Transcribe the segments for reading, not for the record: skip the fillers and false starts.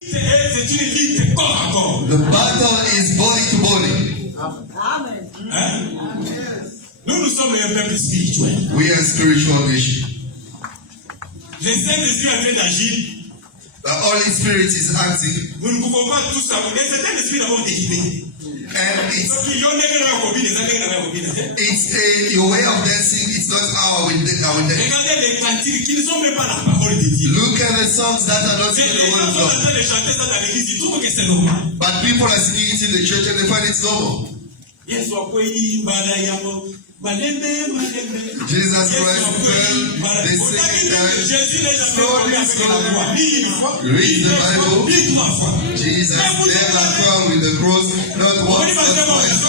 C'est une lutte corps à corps. The battle is body to body. Amen. Hein? Nous sommes un peuple spirituel. We are a spiritual nation. Le Saint-Esprit est en train d'agir. The Holy Spirit is acting. Nous ne pouvons pas tout savoir. Le Saint-Esprit d'abord dérivé. And it's your way of dancing. It's not our dance. Regardez les cantiques qui ne sont même pas la parole de Dieu. Look at the songs that are not in the word of God. But people are singing it in the church and they find it's normal. Jesus Christ fell, the second time, slowly. Read the Bible. Jesus never fell with the cross, not once, but twice.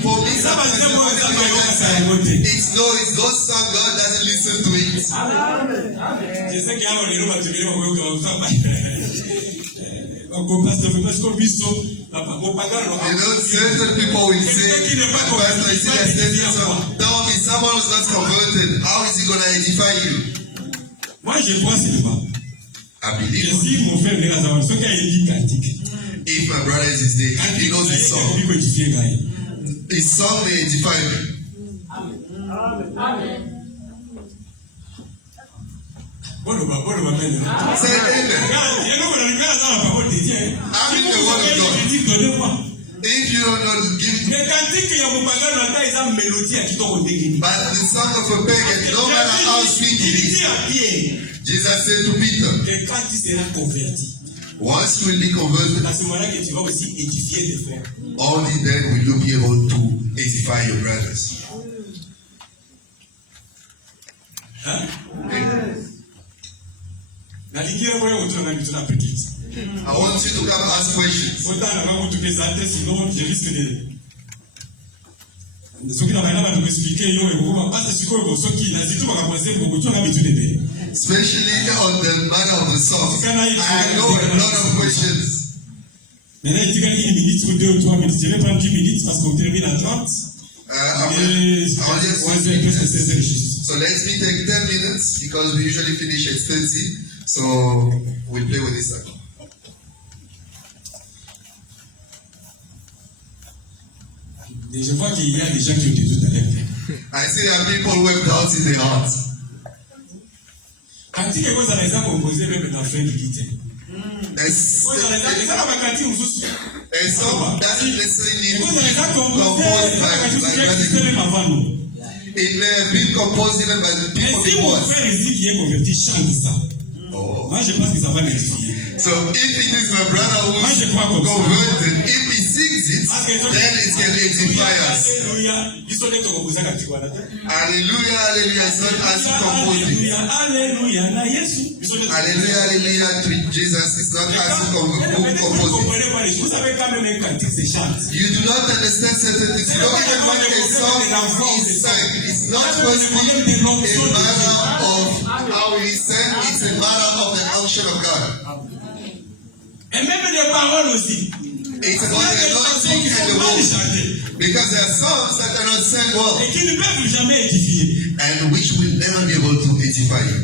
For me, it's those songs God doesn't listen to it. Certain people will say, Pastor, you see that statement, so tell me someone who's not converted, how is he going to edify you? I believe if my brother is there, he knows his song. His song may edify me. Amen. Say amen. I'm in the word of God. If you don't know, give it. But the song of a pagan, no matter how sweet it is, Jesus said to Peter, once you will be converted, only then will you be able to edify your brothers. I want you to come and ask questions. Especially on the matter of the song. I know a lot of questions. So let me take 10 minutes because we usually finish at 30. So we'll play with this song. Je vois qu'il y a des gens qui ont des doutes à l'intérieur. I see there are people who have doubts in their hearts. Quand tu as raison composé même dans fin du guide. A song doesn't necessarily need to be composed by it may have been composed even by the people before. Moi, je pense que ça va m'édifier. So if it is my brother who is converted, if he sings it, then it can edify us. Hallelujah, hallelujah. It's not us who compose it. Hallelujah, hallelujah to Jesus. It's not us who compose it. You do not understand certain things. You don't even want a song is sang. It's not supposed to be a matter of how he sang. It's a matter of the unction of God. Et même les paroles aussi. It's about the anointing and the words. Because there are songs that are not sang well. Et qui ne peuvent jamais édifier. And which will never be able to edify you.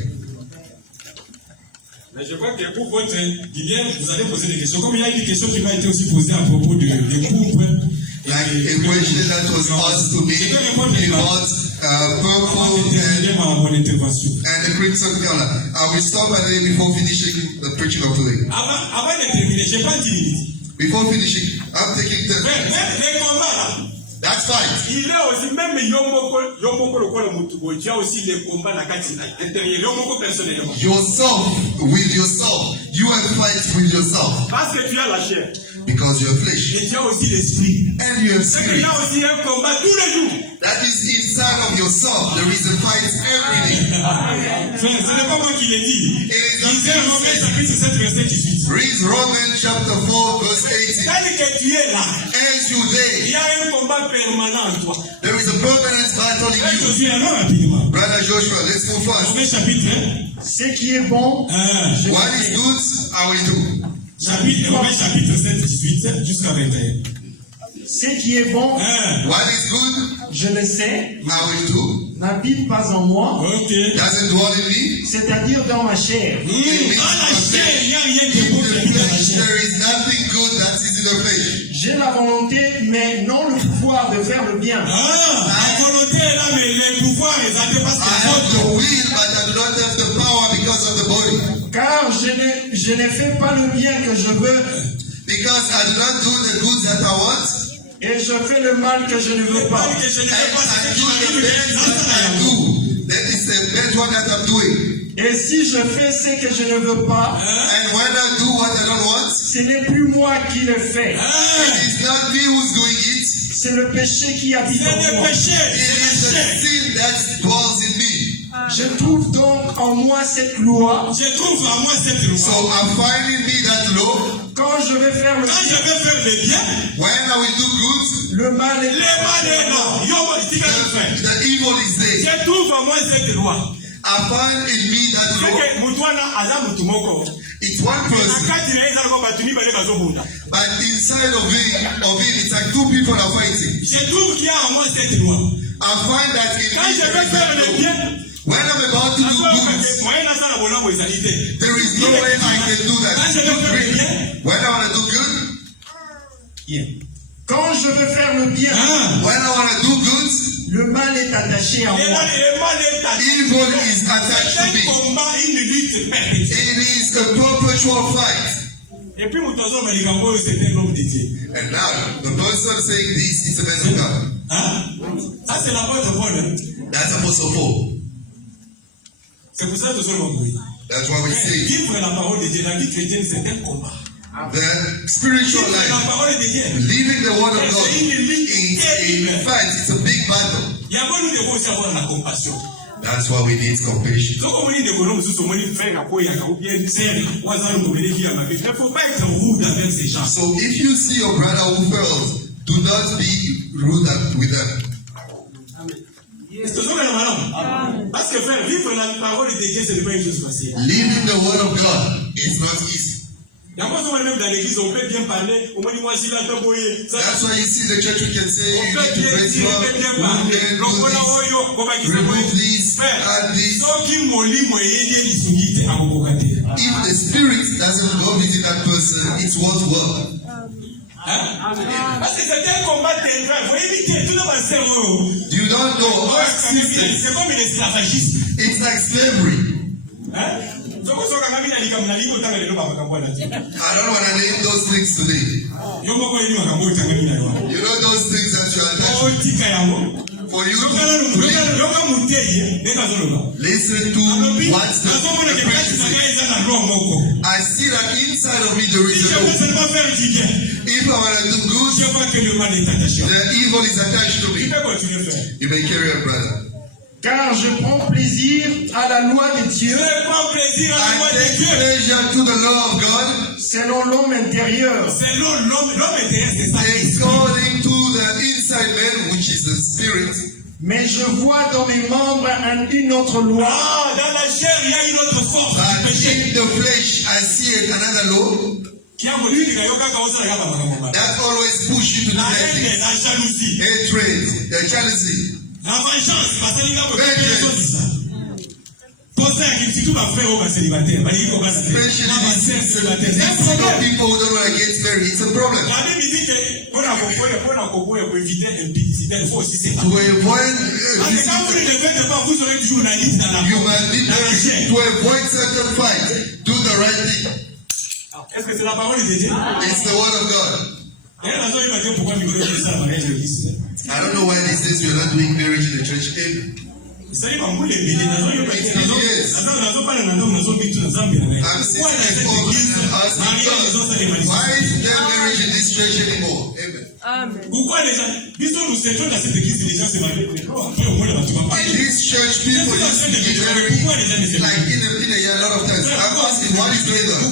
Mais je crois que pour votre Guilherme, vous allez poser des questions. Comme il y a une question qui m'a été aussi posée à propos des couples. Like a question that was asked to me about purple and the crimson color. I will stop by there before finishing the preaching of today. Avant de terminer, je n'ai pas 10 minutes. Before finishing, I'm taking 10 minutes. Les combats là. That's fine. Il y a aussi même Yomoko le Mutubo, il y a aussi les combats à l'intérieur. Yomoko personnellement. Yourself with yourself. You have to fight with yourself. Parce que tu as la chair. Because you have flesh. Et tu as aussi l'esprit. And you have spirit. Il y a aussi un combat tous les jours. That is inside of yourself. There is a fight every day. Ce n'est pas moi qui l'ai dit. Lisez Romains chapitre 7 verset 18. Read Romans chapter 4 verse 18. Tel que tu es là. As you lay. Il y a un combat permanent en toi. There is a permanent battle in you. Josué, alors rapidement. Brother Joshua, let's move fast. Romains chapitre 1. Ce qui est bon. What is good, I will do. Romains chapitre 7, 18 jusqu'à 21. Ce qui est bon. What is good, je le sais. I will do. n'habite pas en moi, doesn't dwell in me. c'est-à-dire dans ma chair. In the flesh, there is nothing good that is in the flesh. J'ai la volonté, mais non le pouvoir de faire le bien. I have the will, but I do not have the power because of the body. Car je ne fais pas le bien que je veux, Because I do not do the good that I want, et je fais le mal que je ne veux pas. and I do the bad that I do. That is the bad one that I'm doing. Et si je fais ce que je ne veux pas, And when I do what I don't want, ce n'est plus moi qui le fais. it is not me who's doing it. C'est le péché qui habite en moi. It is the sin that dwells in me. Je trouve donc en moi cette loi. Je trouve en moi cette loi. So I find in me that law. Quand je vais faire le Quand je vais faire le bien, When I will do good, le mal est le mal est là. the evil is there. Je trouve en moi cette loi. I find in me that C'est law. que mutwana aza mutu moko. It's one person, Akati na eza ko batuni bale bazobunda. but inside of it, it's like two people are fighting. Je trouve qu'il y a en moi cette loi. I find that in Quand me je there vais is faire that le law. bien, When I'm about to do good, moyen na sala bolongo ezalite. there is no way I can do that. Quand je vais faire le bien, When I want to do good, Quand je veux faire le bien, when I want to do good, le mal est attaché à moi. le mal est à evil is attached to c'est me. un combat, une lutte perpétuelle. It is a perpetual fight. Et puis mutozo malikambo c'est un homme de Dieu. And now, the person saying this is the man of God. Ça c'est la bonne bonne. That's Apostle Paul. C'est pour ça que nous sommes oui. That's why we say Vivre la parole de Dieu, la vie chrétienne, c'est un combat. the spiritual Vivre la life, parole de Dieu. living the word of God, C'est une lutte is terrible. a fight. It's a big battle. Il y a beaucoup nous devons aussi avoir la compassion. That's why we need compassion. Donc, comme on dit, nous sommes frères à quoi il y a ou bien sœurs, ou à ça nous bénéficie à ma vie. Il ne faut pas être rude avec ces gens. So if you see your brother who fails, do not be rude with them. C'est ce que nous allons. Parce que faire vivre la parole de Dieu, ce n'est pas une chose facile. Living the word of God is not easy. Il y a pas même dans l'église, on peut bien parler. Au moins, moi, si là, je peux That's why you see the church, we can say, on you peut need to bien praise dire, God, on peut bien you parler. can Donc, do on a this, oyo, on va dire, remove this, add this. soki molimo eyeli elisungite akokoka te. If the spirit doesn't go visit that person, it won't work. Parce que c'est un combat terrible. Vous voyez, tout le monde sait. You don't know our system. C'est comme une esclavagisme. It's like slavery. I don't want to name those things today. You know those things that you are attached to. For you to listen to what the preacher says. I see that inside of me there is a law. If I want to do good, the evil is attached to me. You may carry on, brother. Car je prends plaisir à la loi de Dieu. I take pleasure to the law of God. Selon l'homme intérieur. According to the inside man, which is the spirit. Mais je vois dans mes membres une autre loi. Dans la chair, il y a une autre force. But in the flesh, I see another law. That always pushes you to do bad things. La jalousie. Hatred, the jealousy. La vengeance, parce que surtout ma frère au célibataire. Especially the people who don't want to get married, it's a problem. La Bible dit que pour éviter l'impudicité, il faut aussi se To avoid parce que quand vous ne le faites pas, vous aurez toujours la liste dans la you must be married to avoid certain fight. Do the right thing. Est-ce que c'est la parole de Dieu? It's the word of God. I don't know why these days we are not doing marriage in the church. I'm sitting at home and asking God, why is there marriage in this church anymore? Amen. In this church, people used to get married like in a year a lot of times. I'm asking, what is going on?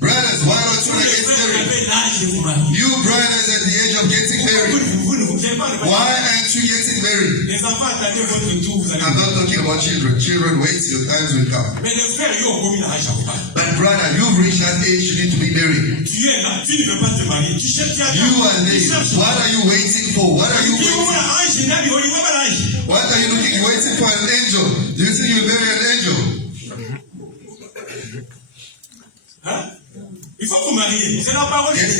Brothers, why don't you want to get married? You brothers at the age of getting married, why aren't you getting married? married. Les enfants, attendez votre tour, vous allez. I'm not talking about children. Children, wait, your times will come. Mais les frères, ils ont commis la hache à pas. But brother, you've reached that age, you need to be married. Tu es là, tu ne veux pas te marier. Tu cherches à You are late. What are you waiting for? What are you waiting for? What are you looking, waiting for an angel? Do you think you'll marry an angel? Hein? Il faut vous marier. C'est la parole de Dieu.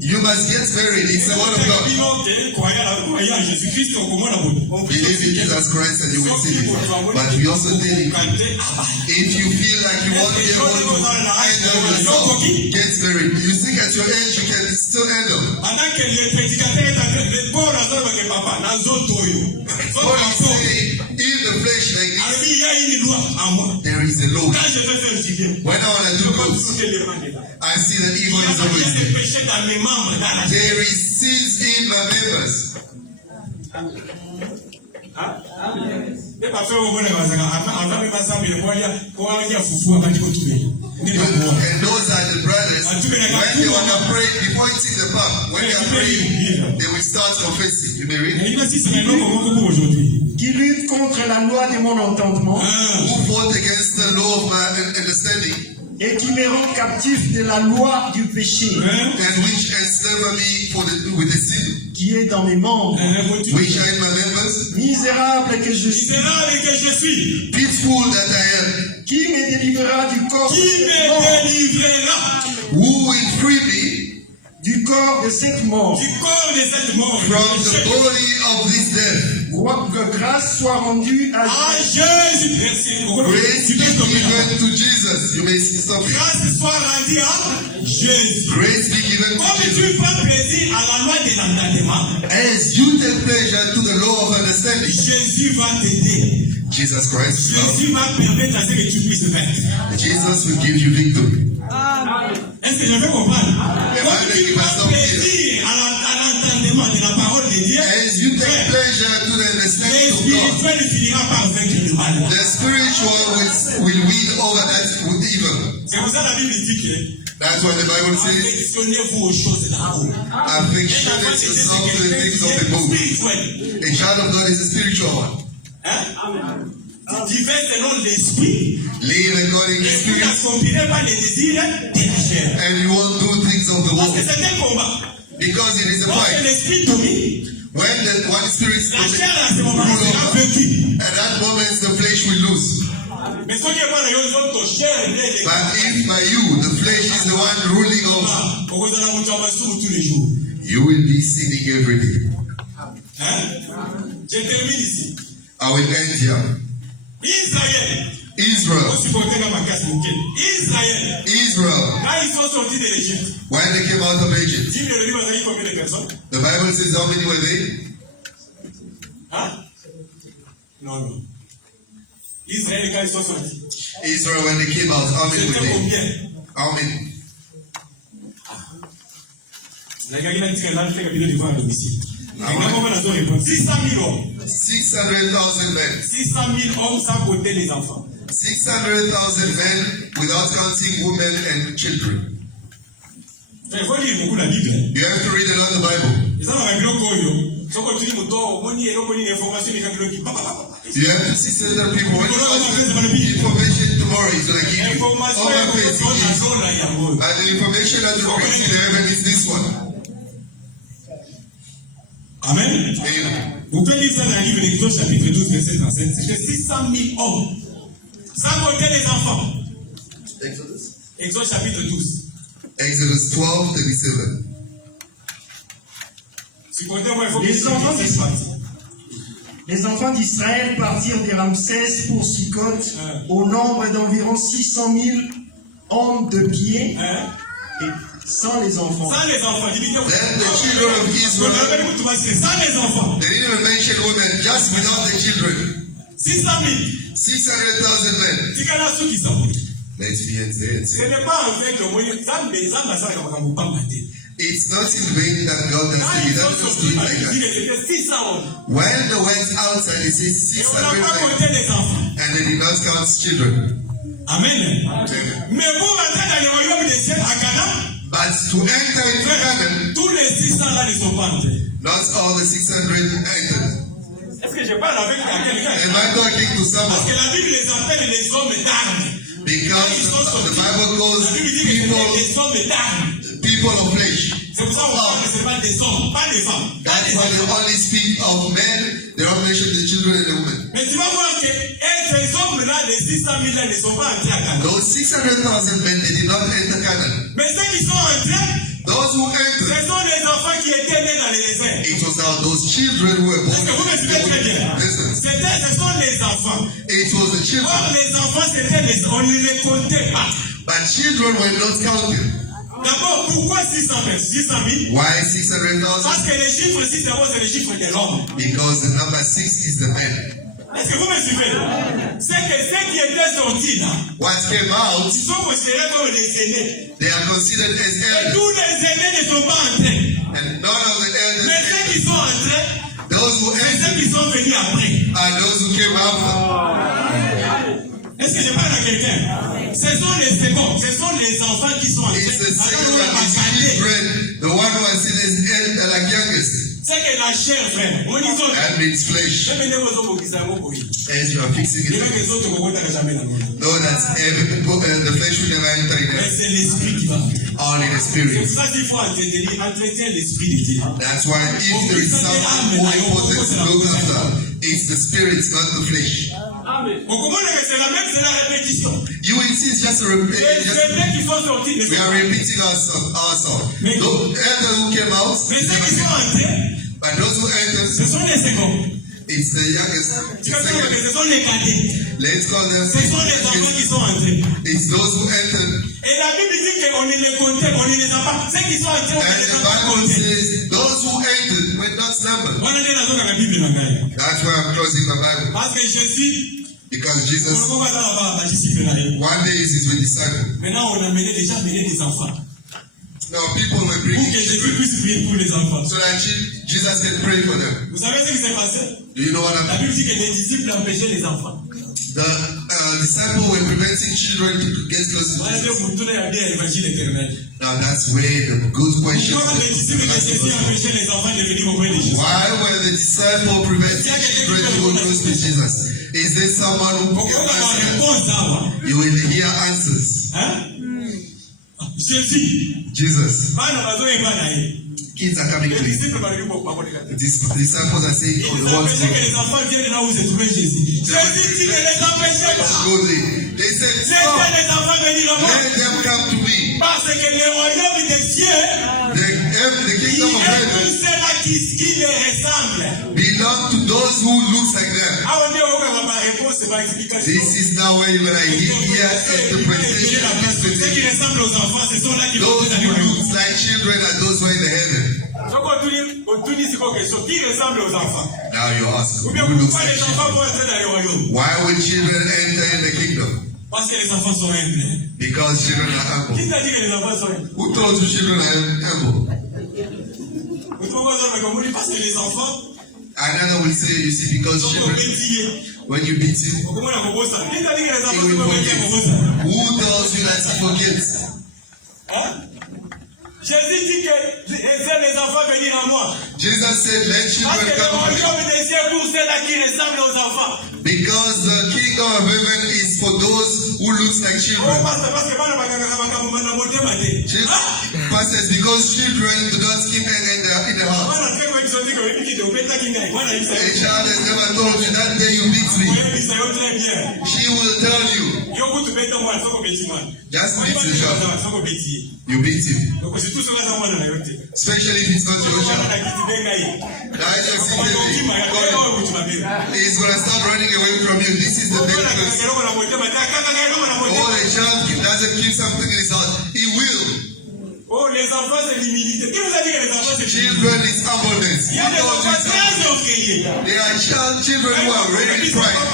You must get married. It's the word of God. Believe in Jesus Christ and you will see him. But we also tell you, if you feel like you want to be able to handle yourself, get married. You think at your age you can still handle. Paul is saying, in the flesh like this, there is a law. When I want to do good, I see that evil is always there. There is sins in my members. And those are the brothers, when they want to pray, before eating the pub, when they are praying, they will start confessing. You may read. Qui lutte contre la loi de mon entendement. Who fought against the law of my understanding. Et qui me rend captif de la loi du péché. And which enslave me with the sin. Qui est dans mes membres. Which are in my members. Misérable que je suis. Pitiful that I am. Qui me délivrera du corps. Who will free me. Du corps de cette mort. From the body of this death. Que grâce soit rendue à Jésus. Grace be given to Jesus. You may stop here. Grace be given to Jesus. As you take pleasure to the law of understanding. Jesus Christ. Jesus will give you victory. Est-ce que je peux comprendre? As you take pleasure to the understanding of God, the spiritual will win over that with evil. That's why the Bible says, affectionate yourself to the things of the book. A child of God is a spiritual one. Live according to the Spirit. And you won't do things of the world. Because it is a fight. When the one spirit rule over, at that moment the flesh will lose. But if by you, the flesh is the one ruling over, you will be sinning every day. I will end here. Israel. When they came out of Egypt, the Bible says how many were they? No. Israel, when they came out, how many were they? How many? 600,000 men. 600,000 hommes sans compter les enfants. 600,000 men without counting women and children. Il faut lire beaucoup la Bible. You have to read a lot of the Bible. You have to see certain people. When you ask information tomorrow, it's going to give you. All my faith is. And the information that will bring you to heaven is this one. Amen. Vous pouvez lire ça dans le livre d'Exode chapitre 12 verset 37. C'est que 600,000 hommes, sans compter les enfants. Exode chapitre 12. Exodus 12:37. Les enfants d'Israël partirent de Ramsès pour Sukkot au nombre d'environ 600,000 hommes de pied et sans les enfants. Then the children of Israel, they didn't even mention women, just without the children. 600,000 men. Let's be sincere. It's not in vain that God has said it. That's just doing like that. When they went outside, it says 600 men, and they did not count children. Amen. But to enter into heaven, tous les 600 là ne sont pas entrés. not all the 600 entered. Est-ce que je parle avec quelqu'un? Am I talking to Parce someone? que la Bible les appelle les hommes d'armes. Because the Bible calls La Bible dit que les hommes d'armes. people of flesh. C'est pour ça qu'on parle seulement des hommes, pas des femmes. That's why they only speak of men. They don't mention the children and the women. Mais tu vas voir que ces hommes-là, les 600 000 ne sont pas entrés à Canaan. Those 600,000 men, they did not enter Canaan. Mais ceux qui sont entrés, Those who entered, ce sont les enfants qui étaient nés dans les déserts. it was those children who were born. Est-ce que vous me suivez très bien? Ce sont les enfants. It was the children. Or, les enfants, on ne les comptait pas. But children were not counted. D'abord, pourquoi 600 000? Why 600,000? Parce que le chiffre 6, d'abord, c'est le chiffre de l'homme. Because the number 6 is the man. Est-ce que vous me suivez? C'est que ceux qui étaient sortis là, What came out, ils sont considérés comme les aînés. they are considered as Et elders. tous les aînés ne sont pas entrés. And none of the elders, Mais ceux qui sont entrés, those who c'est ceux entered, qui sont venus après. are those who came after. Est-ce que je parle à quelqu'un? Ce sont les seconds, ce sont les enfants qui sont entrés. It's the second Alors, one, is children, the one who is seen as like youngest. c'est que la chair, frère, on dit ça. That means flesh. Je me dis aux autres qui savent beaucoup. As you are fixing Les it, mecs, les autres, on ne peut jamais la monde. know that the flesh will never enter in Mais there. c'est l'esprit qui va. Only the C'est spirit. pour ça qu'il faut entretenir l'esprit de Dieu. That's why if there is something more important to look after, it's the spirit, not the flesh. On comprend que c'est la même, c'est la répétition. You will see it's just a Les repetition. mecs qui sont sortis, We are repeating ourselves. Mais- The elders who came out, mais ceux qui sont entrés, but those who ce entered, sont les seconds. it's the youngest. Tu It's vas dire que second. ce sont les cadets. Let's call them Ce sont les enfants qui second. sont entrés. It's those who entered. Et la Bible dit qu'on ne les comptait, on ne les a pas. Ceux qui sont entrés, on ne And les the a pas Bible comptés. says those who entered were not numbered. On a dit dans la Bible, dans la Bible. That's why I'm closing the Bible. Parce que Jésus, Because Jesus, on va avoir un disciple là. one day is his disciple. Maintenant, on a déjà mené des enfants. Now people were Pour bringing que Jésus children puisse prier pour les enfants. so that Jesus can pray for them. Vous savez ce qui s'est passé? Do you know what La happened? Bible dit que les disciples empêchaient les enfants. The disciples were preventing children to get close to Voilà, Jesus. Dieu, pour tourner à bien l'évangile éternel. Now that's where the good question Pourquoi les disciples de Jésus empêchaient les enfants de venir auprès de Jésus? Why were the disciples preventing children to go close to Jesus? Is there someone who Pourquoi can on a answer? réponse là? You will hear answers. Hein? Jésus. Jesus. Bana bazoyemba na ye. Kids are coming Les to you. disciples balibi kokubakole kati. The disciples are saying, oh, Ils the ones empêchaient que les enfants viennent là où se trouvait Jésus. Jésus dit ne les empêchez pas. They said, Laissez stop, les enfants venir à moi. let them come to me. Parce que le royaume des cieux, The il kingdom of est heaven pour ceux-là qui les ressemblent. belong to those who look like them. Ah, on est au cas ma réponse, c'est ma explication. This is now where you're going to hear interpretation of this Ceux qui petition. ressemblent aux enfants, ce sont là qui vont Those dans who le royaume. look like children are those who are in the heaven. Donc on dit c'est quoi question? Qui ressemble aux enfants? Now you ask, Ou bien who looks pourquoi like les enfants children? vont entrer dans le royaume? Why would children enter in the kingdom? Parce que les enfants sont humbles. Because children are Qui humble. t'a dit que les enfants sont humbles? Who told you children are humble? Vous trouvez ça comme on dit parce que les enfants Another will say, you see, because sont children, obédiés. when you beat him, Comment on a compris ça? Qui t'a dit que les enfants he will sont obédiés à forget. ça? Who tells you that he forgets? Hein? Jésus dit que laissez les enfants venir à moi. Jesus said, let Parce children que le come to me. royaume des cieux pour ceux-là qui ressemblent aux enfants. Because the kingdom of heaven is for those who looks like Oh, children. parce que bana bakanga bakamumana motema te. Pastors, because children do not keep anger in the heart. Bana teko exotique ko yiki de opeta kinga. Bana yisa. A child has never told you that day you beat me. Oye bisa yo très bien. She will tell you, Yo kutu beta mwana soko beti mwana. just beat the child. Soko beti. You beat him. Donc c'est tout cela ça mwana na yote. Especially if it's not your child. Bana kiti benga yi. Now it's just Kwa kima ya calling. kwa kutu mabiri. He's going to start running away from you. This is the Bana dangerous. kanga ko na motema ta kanga ko na Oh, motema. a child doesn't keep something in his heart. He will. Oh, les enfants c'est l'humilité. Qui vous a dit que les enfants c'est l'humilité? Children is humbleness. Il y a des enfants très orgueilleux. They are children who are really pride. My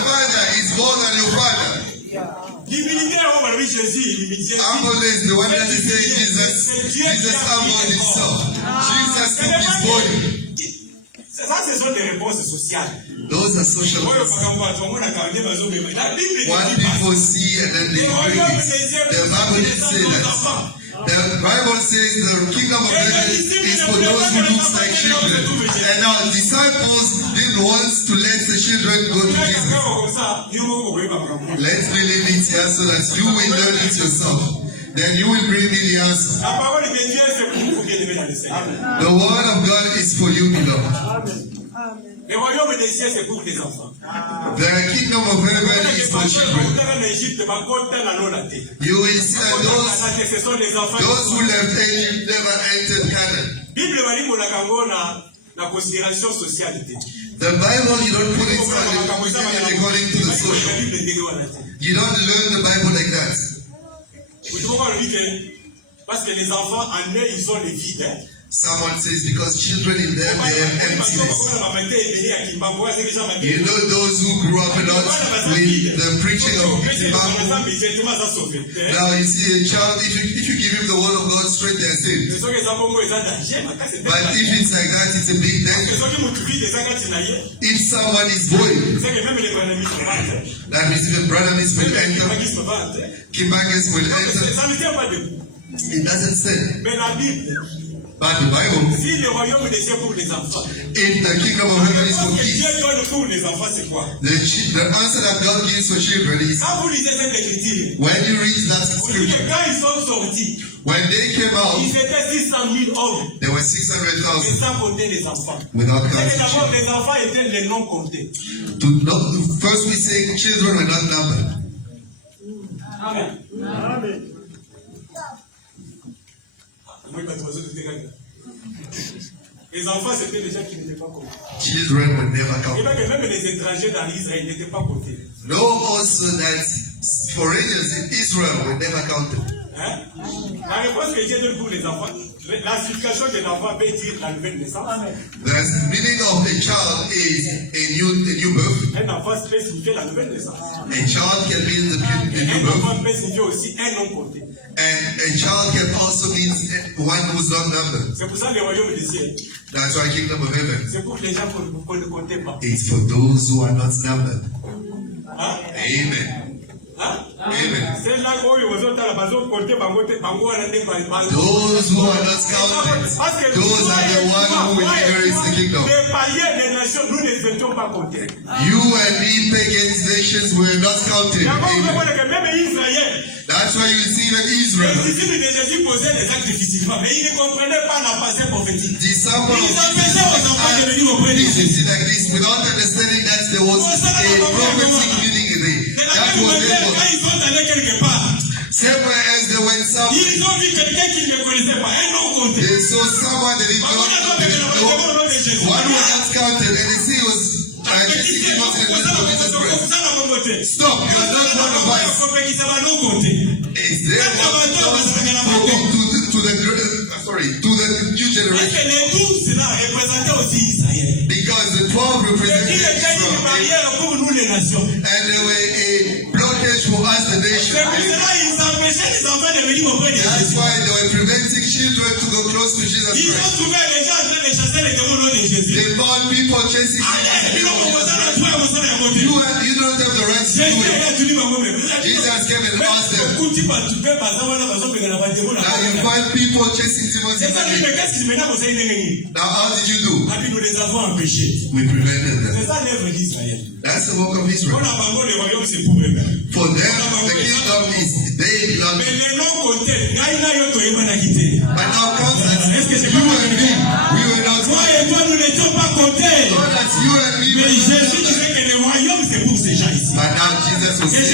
father is more than your father. Humbleness, the one that is saying Jesus humbled himself. Jesus took his body. Ça, ce sont des réponses sociales. Those are social What people see and then they bring it. The Bible did say that The Bible says the kingdom of heaven is for those who look like children. And our disciples didn't want to let the children go to Jesus. Let me leave it here so that you will learn it yourself. Then you will bring me the answer. The word of God is for you, beloved. Le royaume des cieux, c'est pour les enfants. The kingdom of heaven is for children. You will see that those who left Egypt never entered Canaan. The Bible, you don't put it according to the social. You don't learn the Bible like that. Parce que les enfants en eux, ils ont le vide. Someone says because children in them they have emptiness. You know those who grew up a lot with the preaching of Bible. Now you see a child, if you give him the word of God straight, they're saved. But if it's like that, it's a big danger. If someone is void, that means even brother is will enter, Kimbangas will enter. It doesn't say. But the Bible, if the kingdom of heaven is for kids, the answer that God gives for children is, when you read that scripture, when they came out, there were 600,000 without counting children. First we say children were not numbered. Amen. Les enfants, c'était des gens qui n'étaient pas comptés. Children were never counted. Même les étrangers dans Israël n'étaient pas comptés. No, also that foreigners in Israel were never counted. La réponse que Dieu donne pour les enfants, la signification de l'enfant veut dire la nouvelle naissance. The meaning of a child is a new birth. Un enfant peut signifier la nouvelle naissance. A child can mean the new birth. Un enfant peut signifier aussi un non compté. And a child can also mean one who's not numbered. C'est pour ça le royaume des cieux. That's why kingdom of heaven. C'est pour les gens qu'on ne comptait pas. It's for those who are not numbered. Amen. Amen. Those who are not counted, those are the ones who will inherit the kingdom. You and me, pagans nations, were not counted. Amen. That's why you see that Israel. Disciples like this, without understanding that there was a prophetic meaning in it. That was there. Same way as they went somewhere. They saw someone that did not know. One was not counted, and they see was chasing not in the midst of Jesus Christ. Stop, you are not one of us. Is there one to the new generation? Because the 12 represented Israel, and they were a blockage for us, the nation. That's why they were preventing children to go close to Jesus Christ. They found people chasing Jesus. You don't have the right to do it. Jesus came and asked them. Now you find people chasing demons in the name. Now how did you do? We prevented them. That's the work of Israel. For them, the kingdom is they belong. But now comes that you and me, we were not counted. So that you and me were not counted. But now Jesus was saying,